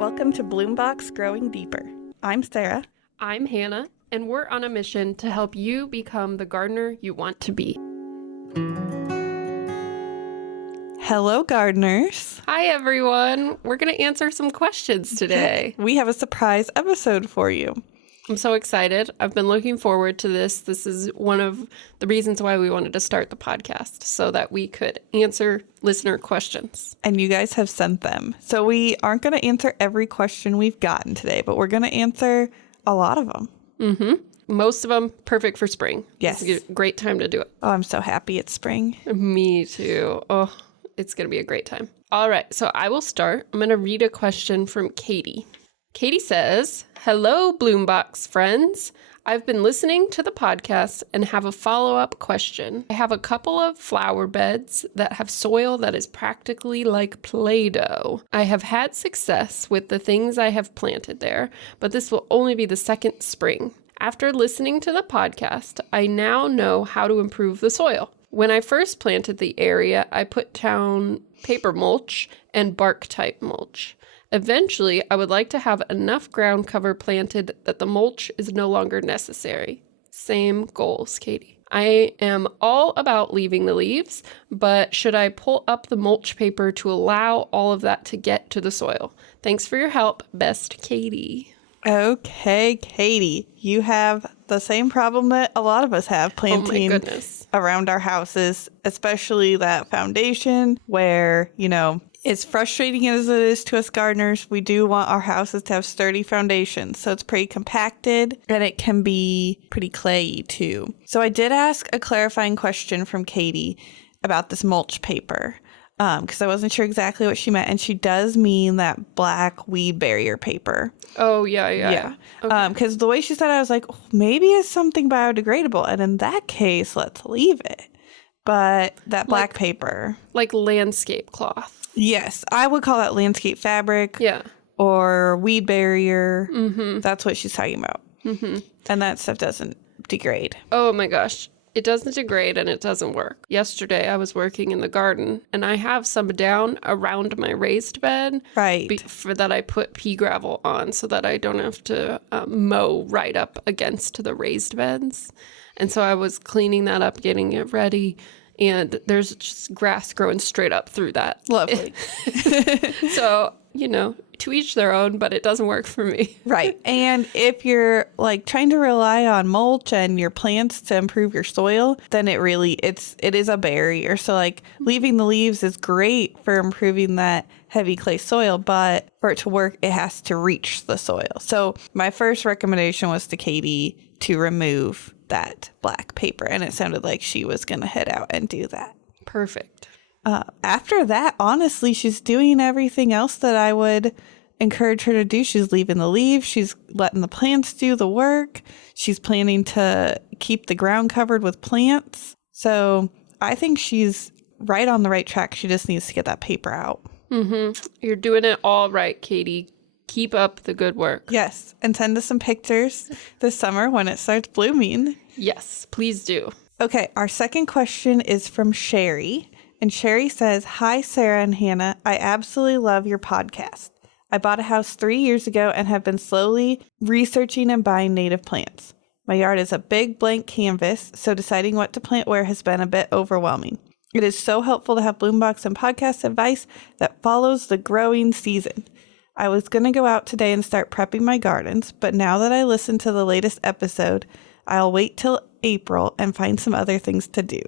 Welcome to Bloombox Growing Deeper. I'm Sarah. I'm Hannah, and we're on a mission to help you become the gardener you want to be. Hello, gardeners. Hi, everyone. We're going to answer some questions today. We have a surprise episode for you. I'm so excited. I've been looking forward to this. This is one of the reasons why we wanted to start the podcast, so that we could answer listener questions. And you guys have sent them. So we aren't going to answer every question we've gotten today, but we're going to answer a lot of them. Mm-hmm. Most of them perfect for spring. Yes. It's a great time to do it. Oh, I'm so happy it's spring. Me too. Oh, it's going to be a great time. All right, so I will start. I'm going to read a question from Katie. Katie says, "Hello, Bloombox friends. I've been listening to the podcast and have a follow-up question. I have a couple of flower beds that have soil that is practically like Play-Doh. I have had success with the things I have planted there, but this will only be the second spring. After listening to the podcast, I now know how to improve the soil. When I first planted the area, I put down paper mulch and bark-type mulch. Eventually, I would like to have enough ground cover planted that the mulch is no longer necessary. Same goals, Katie. I am all about leaving the leaves, but should I pull up the mulch paper to allow all of that to get to the soil? Thanks for your help. Best, Katie." Okay, Katie, you have the same problem that a lot of us have planting around our houses, especially that foundation where, as frustrating as it is to us gardeners, we do want our houses to have sturdy foundations. So it's pretty compacted and it can be pretty clayey too. So I did ask a clarifying question from Katie about this mulch paper because I wasn't sure exactly what she meant. And she does mean that black weed barrier paper. Oh, yeah. Because the way she said it, I was like, maybe it's something biodegradable. And in that case, let's leave it. But that black paper. Like landscape cloth. Yes, I would call that landscape fabric. Yeah. Or weed barrier. Mm-hmm. That's what she's talking about. Mm-hmm. And that stuff doesn't degrade. Oh my gosh. It doesn't degrade and it doesn't work. Yesterday I was working in the garden and I have some down around my raised bed. Right. For that I put pea gravel on so that I don't have to mow right up against the raised beds. And so I was cleaning that up, getting it ready. And there's just grass growing straight up through that. Lovely. So, to each their own, but it doesn't work for me. Right. And if you're trying to rely on mulch and your plants to improve your soil, then it is a barrier. So leaving the leaves is great for improving that heavy clay soil, but for it to work, it has to reach the soil. So my first recommendation was to Katie to remove that black paper, and it sounded like she was going to head out and do that. Perfect. After that, honestly, she's doing everything else that I would encourage her to do. She's leaving the leaves. She's letting the plants do the work. She's planning to keep the ground covered with plants. So I think she's right on the right track. She just needs to get that paper out. Mm-hmm. You're doing it all right, Katie. Keep up the good work. Yes, and send us some pictures this summer when it starts blooming. Yes, please do. Okay, our second question is from Sherry. And Sherry says, "Hi, Sarah and Hannah. I absolutely love your podcast. I bought a house 3 years ago and have been slowly researching and buying native plants. My yard is a big blank canvas, so deciding what to plant where has been a bit overwhelming. It is so helpful to have Bloombox and podcast advice that follows the growing season. I was going to go out today and start prepping my gardens, but now that I listened to the latest episode, I'll wait till April and find some other things to do.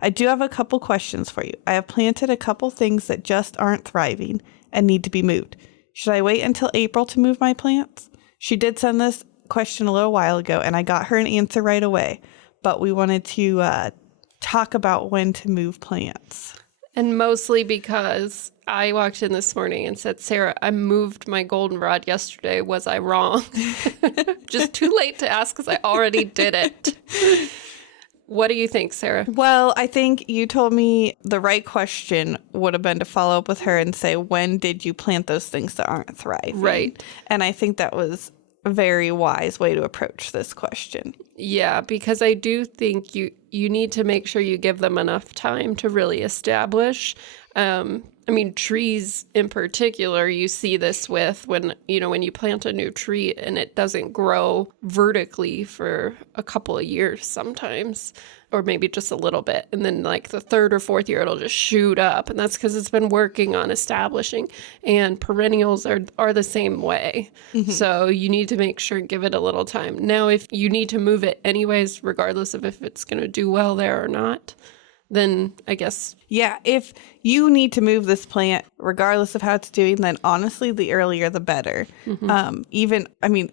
I do have a couple questions for you. I have planted a couple things that just aren't thriving and need to be moved. Should I wait until April to move my plants?" She did send this question a little while ago, and I got her an answer right away, but we wanted to talk about when to move plants. And mostly because I walked in this morning and said, "Sarah, I moved my goldenrod yesterday. Was I wrong?" Just too late to ask because I already did it. What do you think, Sarah? Well, I think you told me the right question would have been to follow up with her and say, when did you plant those things that aren't thriving? Right. And I think that was a very wise way to approach this question. Yeah, because I do think you need to make sure you give them enough time to really establish. I mean, trees in particular, you see this with when you plant a new tree and it doesn't grow vertically for a couple of years sometimes, or maybe just a little bit. And then like the third or fourth year, it'll just shoot up. And that's because it's been working on establishing. And perennials are the same way. Mm-hmm. So you need to make sure, give it a little time. Now, if you need to move it anyways, regardless of if it's going to do well there or not, then I guess. Yeah, if you need to move this plant, regardless of how it's doing, then honestly, the earlier the better. Mm-hmm.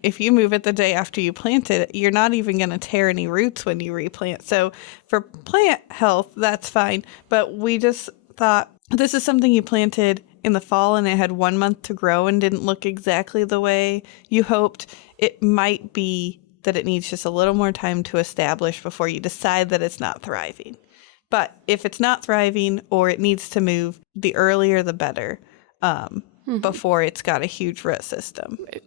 If you move it the day after you plant it, you're not even going to tear any roots when you replant. So for plant health, that's fine. But we just thought this is something you planted in the fall and it had 1 month to grow and didn't look exactly the way you hoped. It might be that it needs just a little more time to establish before you decide that it's not thriving. But if it's not thriving or it needs to move, the earlier the better, before it's got a huge root system. Right.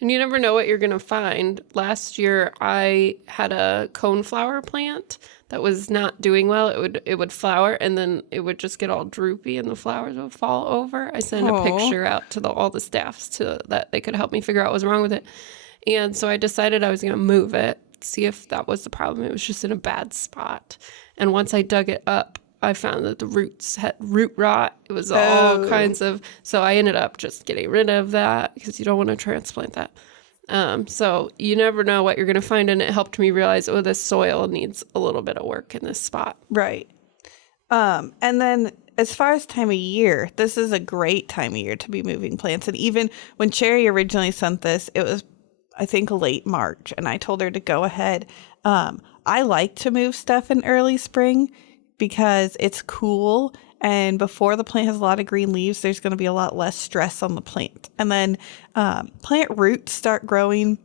And you never know what you're going to find. Last year, I had a coneflower plant that was not doing well. It would flower, and then it would just get all droopy, and the flowers would fall over. I sent a picture out to all the staffs that they could help me figure out what was wrong with it. And so I decided I was going to move it, see if that was the problem. It was just in a bad spot. And once I dug it up, I found that the roots had root rot. It was all kinds of, so I ended up just getting rid of that because you don't want to transplant that. So you never know what you're going to find. And it helped me realize, this soil needs a little bit of work in this spot. Right. And then as far as time of year, this is a great time of year to be moving plants. And even when Cherry originally sent this, it was, I think, late March. And I told her to go ahead. I like to move stuff in early spring because it's cool, and before the plant has a lot of green leaves, there's going to be a lot less stress on the plant. And then plant roots start growing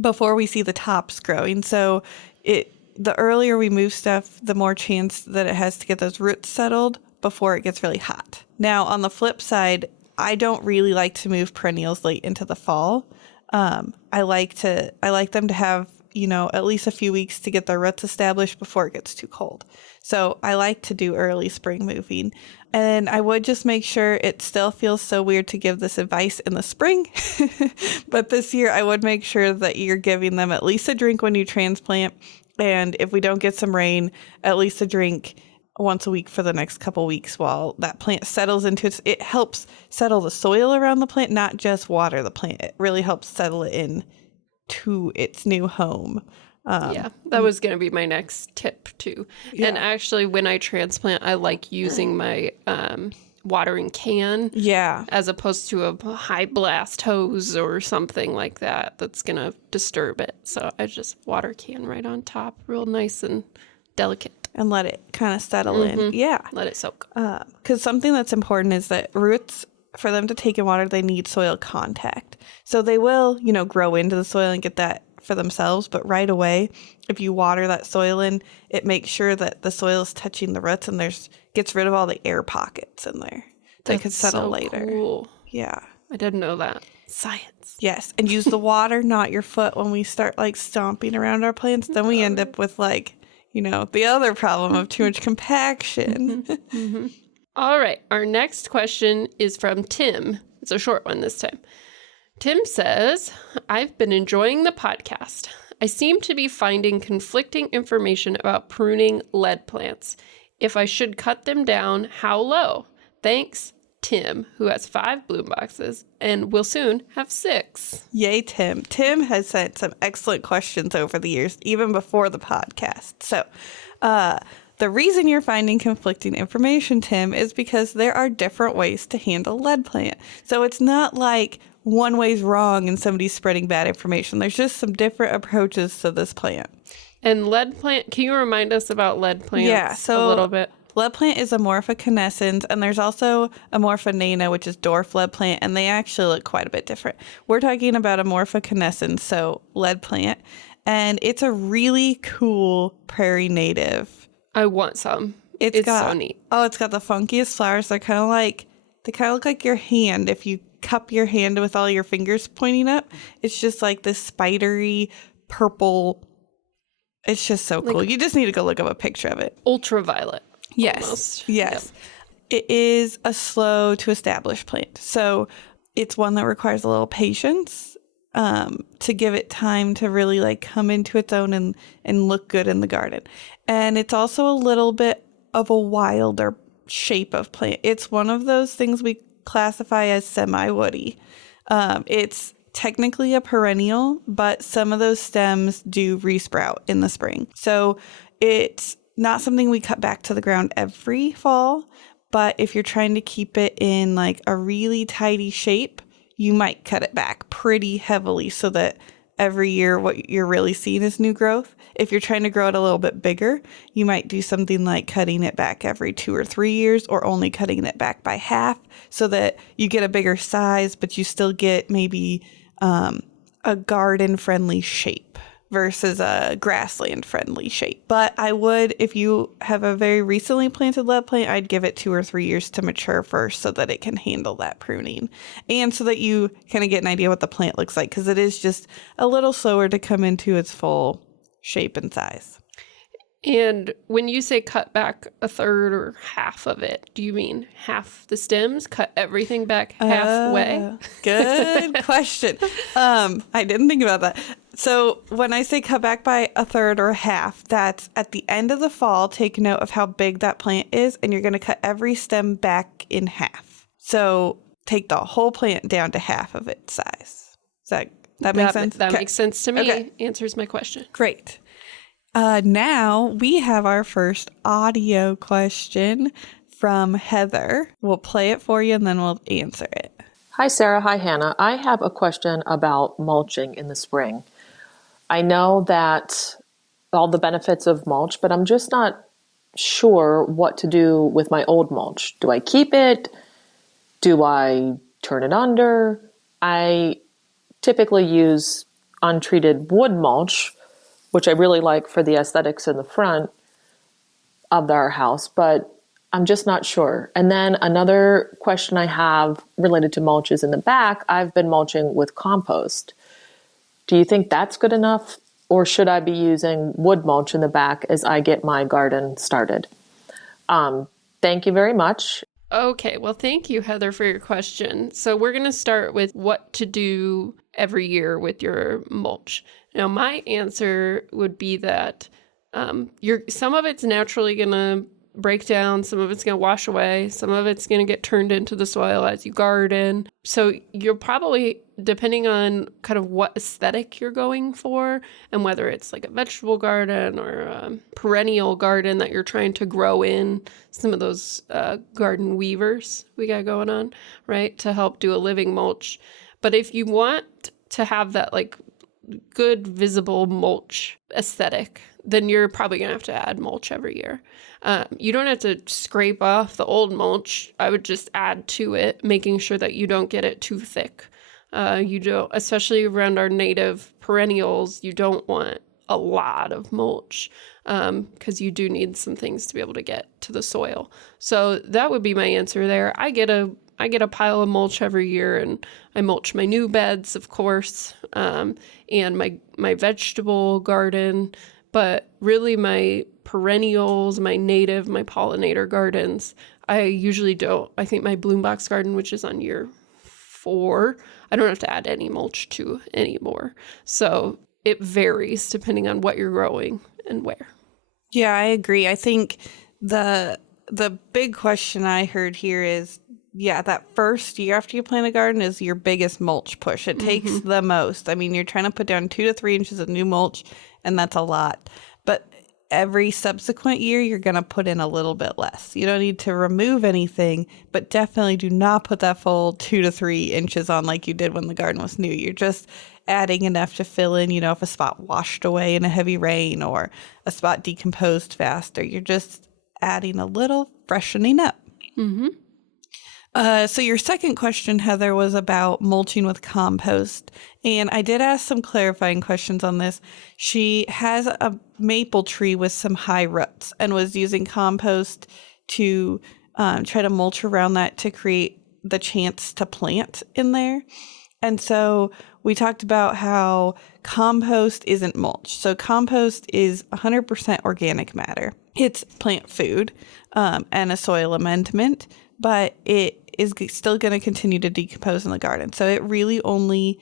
before we see the tops growing. So the earlier we move stuff, the more chance that it has to get those roots settled before it gets really hot. Now, on the flip side, I don't really like to move perennials late into the fall. I like them to have at least a few weeks to get their roots established before it gets too cold. So I like to do early spring moving. And I would just make sure, it still feels so weird to give this advice in the spring. But this year I would make sure that you're giving them at least a drink when you transplant. And if we don't get some rain, at least a drink once a week for the next couple weeks while that plant settles into it helps settle the soil around the plant, not just water the plant. It really helps settle it in to its new home. That was going to be my next tip too. Yeah. And actually, when I transplant, I like using my watering can, as opposed to a high blast hose or something like that that's going to disturb it. So I just water can right on top, real nice and delicate, and let it kind of settle in. Yeah, let it soak. Because something that's important is that roots, for them to take in water, they need soil contact. So they will, grow into the soil and get that for themselves. But right away, if you water that soil in, it makes sure that the soil is touching the roots and gets rid of all the air pockets in there. They could settle later. Cool. Yeah. I didn't know that. Science. Yes. And use the water, not your foot, when we start stomping around our plants. Then we end up with the other problem of too much compaction. Mm-hmm. All right. Our next question is from Tim. It's a short one this time. Tim says, I've been enjoying the podcast. I seem to be finding conflicting information about pruning lead plants. If I should cut them down, how low? Thanks, Tim, who has 5 bloom boxes and will soon have 6. Yay, Tim. Tim has sent some excellent questions over the years, even before the podcast. So, the reason you're finding conflicting information, Tim, is because there are different ways to handle lead plant. So it's not like one way's wrong and somebody's spreading bad information. There's just some different approaches to this plant. And lead plant, can you remind us about lead plants a little bit? Lead plant is Amorpha canescens, and there's also Amorpha nana, which is dwarf lead plant, and they actually look quite a bit different. We're talking about Amorpha canescens, so lead plant, and it's a really cool prairie native. I want some. It's so neat. Oh, it's got the funkiest flowers. They kind of look like your hand. If you cup your hand with all your fingers pointing up, it's just like this spidery purple. It's just so cool. You just need to go look up a picture of it. Ultraviolet. Yes. Almost. Yes. it is a slow to establish plant. So it's one that requires a little patience to give it time to really like come into its own and look good in the garden. And it's also a little bit of a wilder shape of plant. It's one of those things we classify as semi-woody. It's technically a perennial, but some of those stems do resprout in the spring. So it's not something we cut back to the ground every fall, but if you're trying to keep it in like a really tidy shape, you might cut it back pretty heavily so that every year what you're really seeing is new growth. If you're trying to grow it a little bit bigger, you might do something like cutting it back every 2 or 3 years, or only cutting it back by half so that you get a bigger size, but you still get maybe a garden-friendly shape versus a grassland-friendly shape. But I would, if you have a very recently planted lead plant, I'd give it 2 or 3 years to mature first so that it can handle that pruning. And so that you kind of get an idea what the plant looks like, because it is just a little slower to come into its full shape and size. And when you say cut back a third or half of it, do you mean half the stems? Cut everything back halfway? Good question. I didn't think about that. So when I say cut back by a third or a half, that's at the end of the fall. Take note of how big that plant is, and you're going to cut every stem back in half. So take the whole plant down to half of its size. Does that make sense? That makes sense to me. Okay. Answers my question. Great. Now we have our first audio question from Heather. We'll play it for you and then we'll answer it. Hi, Sarah. Hi, Hannah. I have a question about mulching in the spring. I know that all the benefits of mulch, but I'm just not sure what to do with my old mulch. Do I keep it? Do I turn it under? I typically use untreated wood mulch, which I really like for the aesthetics in the front of our house, but I'm just not sure. And then another question I have related to mulch is in the back. I've been mulching with compost. Do you think that's good enough, or should I be using wood mulch in the back as I get my garden started? Thank you very much. Okay, well, thank you, Heather, for your question. So we're going to start with what to do every year with your mulch. Now, my answer would be that some of it's naturally going to break down, some of it's going to wash away, some of it's going to get turned into the soil as you garden. So you're probably, depending on kind of what aesthetic you're going for, and whether it's like a vegetable garden or a perennial garden that you're trying to grow in, some of those garden weavers we got going on, right, to help do a living mulch. But if you want to have that like good visible mulch aesthetic, then you're probably going to have to add mulch every year. You don't have to scrape off the old mulch. I would just add to it, making sure that you don't get it too thick. You don't, especially around our native perennials, you don't want a lot of mulch because you do need some things to be able to get to the soil. So that would be my answer there. I get a pile of mulch every year, and I mulch my new beds, of course, and my vegetable garden. But really my perennials, my native, my pollinator gardens, I usually don't. I think my bloom box garden, which is on year 4, I don't have to add any mulch to anymore. So it varies depending on what you're growing and where. Yeah, I agree. I think the big question I heard here is, yeah, that first year after you plant a garden is your biggest mulch push. It takes the most. I mean, you're trying to put down 2 to 3 inches of new mulch, and that's a lot. But every subsequent year, you're going to put in a little bit less. You don't need to remove anything, but definitely do not put that full 2 to 3 inches on like you did when the garden was new. You're just adding enough to fill in, if a spot washed away in a heavy rain or a spot decomposed faster. You're just adding a little freshening up. Mm-hmm. So your second question, Heather, was about mulching with compost. And I did ask some clarifying questions on this. She has a maple tree with some high roots and was using compost to try to mulch around that to create the chance to plant in there. And so we talked about how compost isn't mulch. So compost is 100% organic matter. it's plant food and a soil amendment, but it is still going to continue to decompose in the garden. So it really only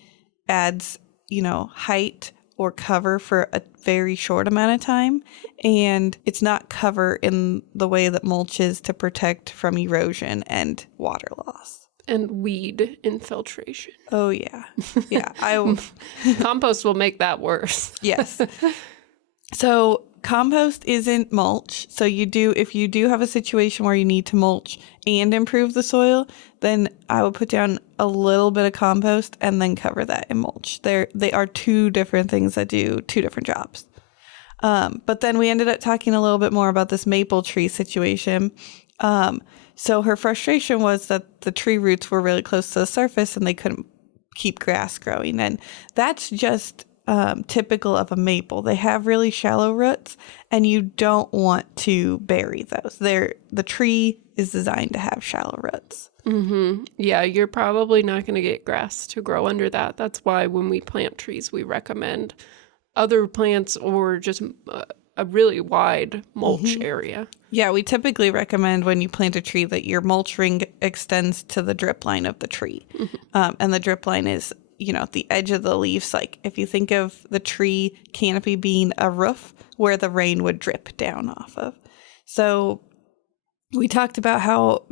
adds, height or cover for a very short amount of time. And it's not cover in the way that mulch is to protect from erosion and water loss. And weed infiltration. Oh, yeah. Yeah. Compost will make that worse. Yes. So compost isn't mulch. So if you do have a situation where you need to mulch and improve the soil, then I would put down a little bit of compost and then cover that in mulch. They are two different things that do two different jobs. But then we ended up talking a little bit more about this maple tree situation. So her frustration was that the tree roots were really close to the surface and they couldn't keep grass growing. And that's just typical of a maple. They have really shallow roots and you don't want to bury those. The tree is designed to have shallow roots. Mm-hmm. Yeah, you're probably not going to get grass to grow under that. That's why when we plant trees, we recommend other plants or just a really wide mulch area. Yeah, we typically recommend when you plant a tree that your mulch ring extends to the drip line of the tree. And the drip line is, the edge of the leaves. Like if you think of the tree canopy being a roof where the rain would drip down off of. So we talked about how,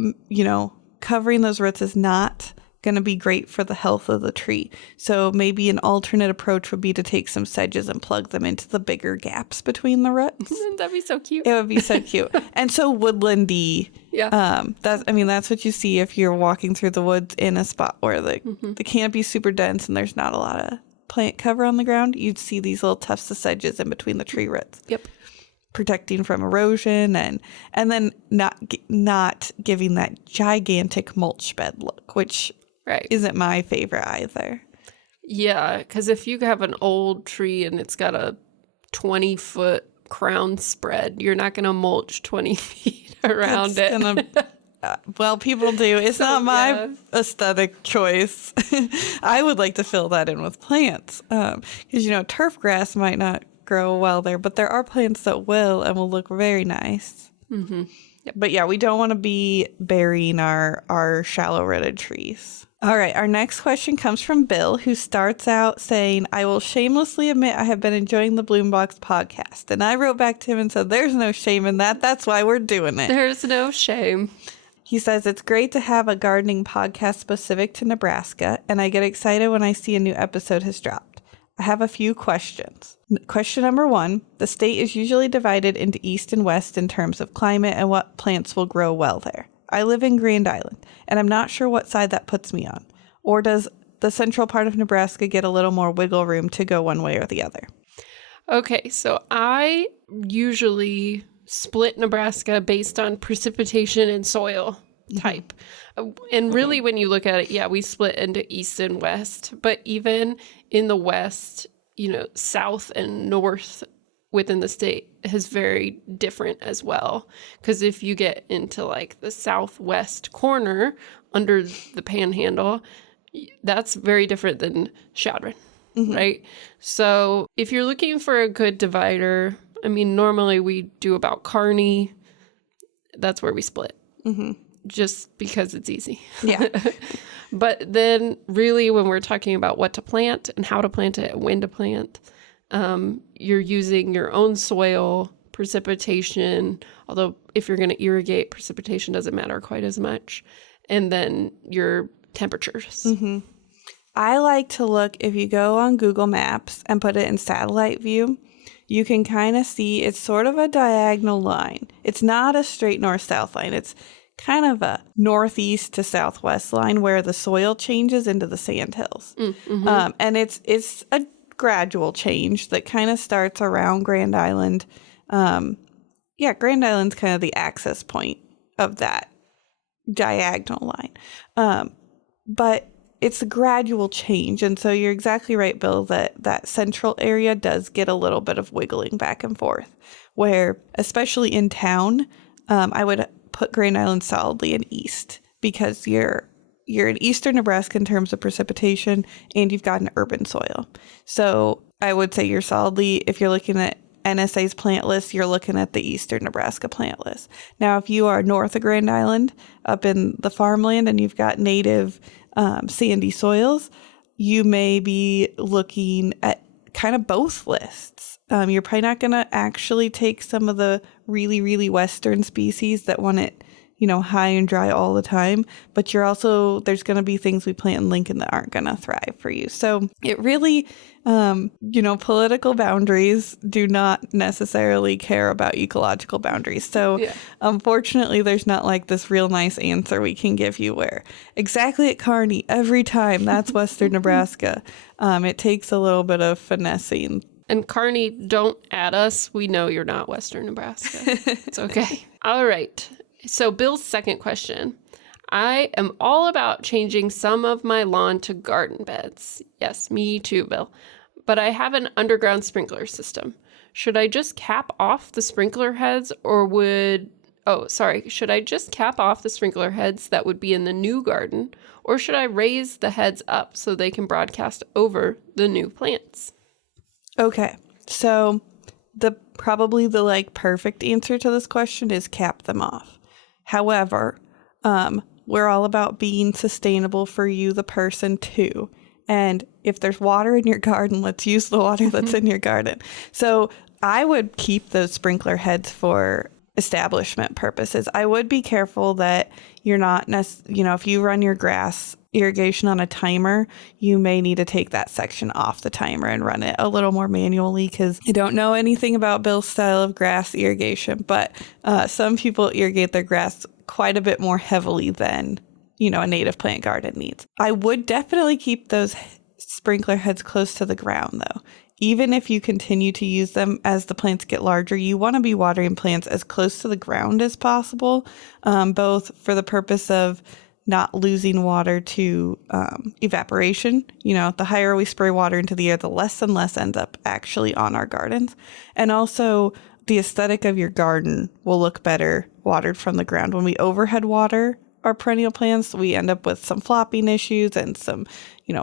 covering those roots is not going to be great for the health of the tree. So maybe an alternate approach would be to take some sedges and plug them into the bigger gaps between the roots. That'd be so cute. It would be so cute. And so woodlandy. Yeah. That's what you see if you're walking through the woods in a spot where the canopy's super dense and there's not a lot of plant cover on the ground. You'd see these little tufts of sedges in between the tree roots. Yep. Protecting from erosion and then not giving that gigantic mulch bed look, which isn't my favorite either. Yeah, because if you have an old tree and it's got a 20-foot crown spread, you're not going to mulch 20 feet around it. Well, people do. It's not my aesthetic choice. I would like to fill that in with plants because, turf grass might not grow well there, but there are plants that will and will look very nice. Mm-hmm. Yep. But yeah, we don't want to be burying our shallow rooted trees. All right, our next question comes from Bill, who starts out saying, I will shamelessly admit I have been enjoying the Bloombox podcast. And I wrote back to him and said, there's no shame in that. That's why we're doing it. There's no shame. He says, it's great to have a gardening podcast specific to Nebraska, and I get excited when I see a new episode has dropped. I have a few questions. Question number 1, the state is usually divided into east and west in terms of climate and what plants will grow well there. I live in Grand Island, and I'm not sure what side that puts me on. Or does the central part of Nebraska get a little more wiggle room to go one way or the other? Okay, so I usually split Nebraska based on precipitation and soil type. And really, when you look at it, we split into east and west. But even in the west, south and north within the state is very different as well. Because if you get into like the southwest corner under the panhandle, that's very different than Shadron, right? So if you're looking for a good divider, normally we do about Kearney. That's where we split. Just because it's easy. Yeah. But then really when we're talking about what to plant and how to plant it and when to plant, you're using your own soil, precipitation, although if you're going to irrigate, precipitation doesn't matter quite as much, and then your temperatures. I like to look, if you go on Google Maps and put it in satellite view, you can kind of see it's sort of a diagonal line. It's not a straight north-south line. It's kind of a northeast to southwest line where the soil changes into the sandhills. And it's a gradual change that kind of starts around Grand Island. Grand Island's kind of the access point of that diagonal line. But it's a gradual change. And so you're exactly right, Bill, that central area does get a little bit of wiggling back and forth, where especially in town, I would put Grand Island solidly in east because you're in eastern Nebraska in terms of precipitation and you've got an urban soil. So I would say you're solidly, if you're looking at NSA's plant list, you're looking at the Eastern Nebraska plant list. Now, if you are north of Grand Island, up in the farmland, and you've got native sandy soils, you may be looking at kind of both lists. You're probably not going to actually take some of the really, really western species that want it, high and dry all the time, but there's going to be things we plant in Lincoln that aren't going to thrive for you. So it really, political boundaries do not necessarily care about ecological boundaries. So unfortunately, there's not like this real nice answer we can give you where exactly at Kearney every time that's Western Nebraska. It takes a little bit of finessing. And Kearney, don't add us. We know you're not Western Nebraska. It's okay. All right. So Bill's second question. I am all about changing some of my lawn to garden beds. Yes, me too, Bill. But I have an underground sprinkler system. Should I just cap off the sprinkler heads should I just cap off the sprinkler heads that would be in the new garden? Or should I raise the heads up so they can broadcast over the new plants? Okay, so probably the perfect answer to this question is cap them off. However, we're all about being sustainable for you, the person, too. And if there's water in your garden, let's use the water that's in your garden. So I would keep those sprinkler heads for establishment purposes. I would be careful that you're not, if you run your grass irrigation on a timer, you may need to take that section off the timer and run it a little more manually, because I don't know anything about Bill's style of grass irrigation, but some people irrigate their grass quite a bit more heavily than, a native plant garden needs. I would definitely keep those sprinkler heads close to the ground, though. Even if you continue to use them as the plants get larger, you want to be watering plants as close to the ground as possible, both for the purpose of not losing water to evaporation. The higher we spray water into the air, the less and less ends up actually on our gardens. And also, the aesthetic of your garden will look better watered from the ground. When we overhead water our perennial plants, we end up with some flopping issues and some,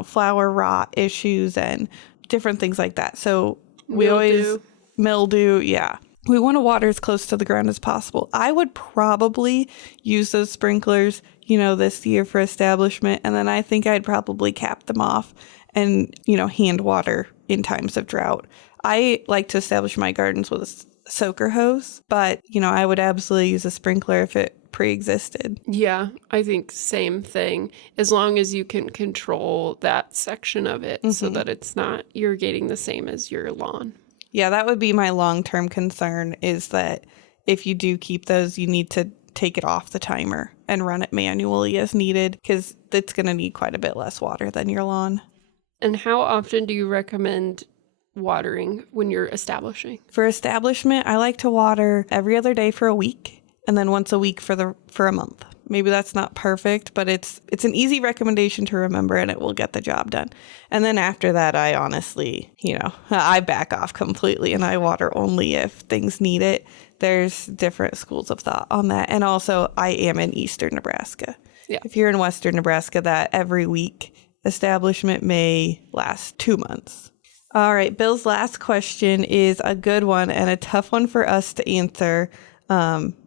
flower rot issues and different things like that. So mildew, yeah. We want to water as close to the ground as possible. I would probably use those sprinklers, this year for establishment. And then I think I'd probably cap them off and, hand water in times of drought. I like to establish my gardens with a soaker hose, but, I would absolutely use a sprinkler if it pre-existed. Yeah, I think same thing. As long as you can control that section of it so that it's not irrigating the same as your lawn. Yeah, that would be my long-term concern, is that if you do keep those, you need to take it off the timer and run it manually as needed, because it's going to need quite a bit less water than your lawn. And how often do you recommend watering when you're establishing? For establishment, I like to water every other day for a week, and then once a week for a month. Maybe that's not perfect, but it's an easy recommendation to remember, and it will get the job done. And then after that, I honestly, I back off completely and I water only if things need it. There's different schools of thought on that. And also, I am in Eastern Nebraska. Yeah. If you're in Western Nebraska, that every week establishment may last 2 months. All right, Bill's last question is a good one and a tough one for us to answer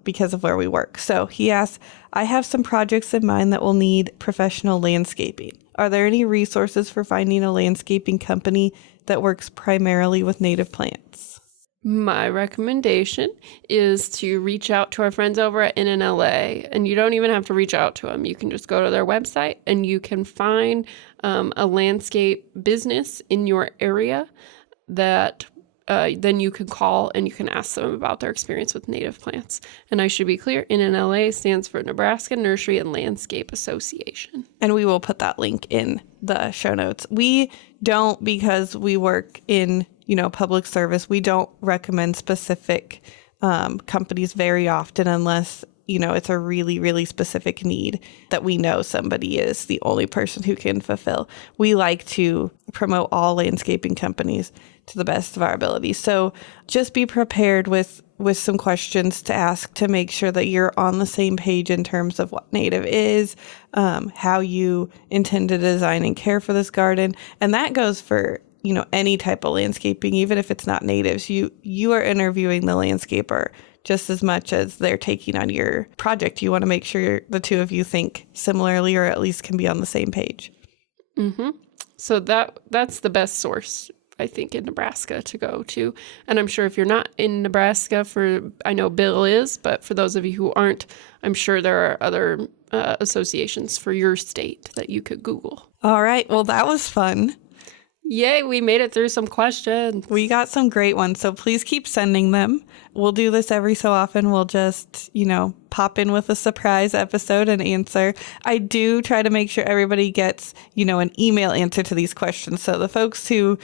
because of where we work. So he asks, I have some projects in mind that will need professional landscaping. Are there any resources for finding a landscaping company that works primarily with native plants? My recommendation is to reach out to our friends over at NNLA, and you don't even have to reach out to them. You can just go to their website and you can find a landscape business in your area that then you can call and you can ask them about their experience with native plants. And I should be clear, NNLA stands for Nebraska Nursery and Landscape Association. And we will put that link in the show notes. We don't, because we work in, public service, we don't recommend specific companies very often unless, it's a really, really specific need that we know somebody is the only person who can fulfill. We like to promote all landscaping companies to the best of our ability. So just be prepared with some questions to ask to make sure that you're on the same page in terms of what native is, how you intend to design and care for this garden. And that goes for any type of landscaping, even if it's not natives, you are interviewing the landscaper just as much as they're taking on your project. You want to make sure the two of you think similarly, or at least can be on the same page. Mm-hmm. So that's the best source, I think, in Nebraska to go to. And I'm sure if you're not in Nebraska, I know Bill is, but for those of you who aren't, I'm sure there are other associations for your state that you could Google. All right. Well, that was fun. Yay, we made it through some questions. We got some great ones, so please keep sending them. We'll do this every so often. We'll just, pop in with a surprise episode and answer. I do try to make sure everybody gets, an email answer to these questions. So the folks who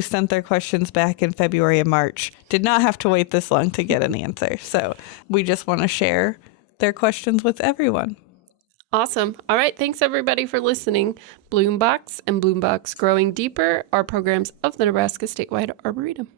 sent their questions back in February and March did not have to wait this long to get an answer. So we just want to share their questions with everyone. Awesome. All right. Thanks, everybody, for listening. Bloombox and Bloombox Growing Deeper are programs of the Nebraska Statewide Arboretum.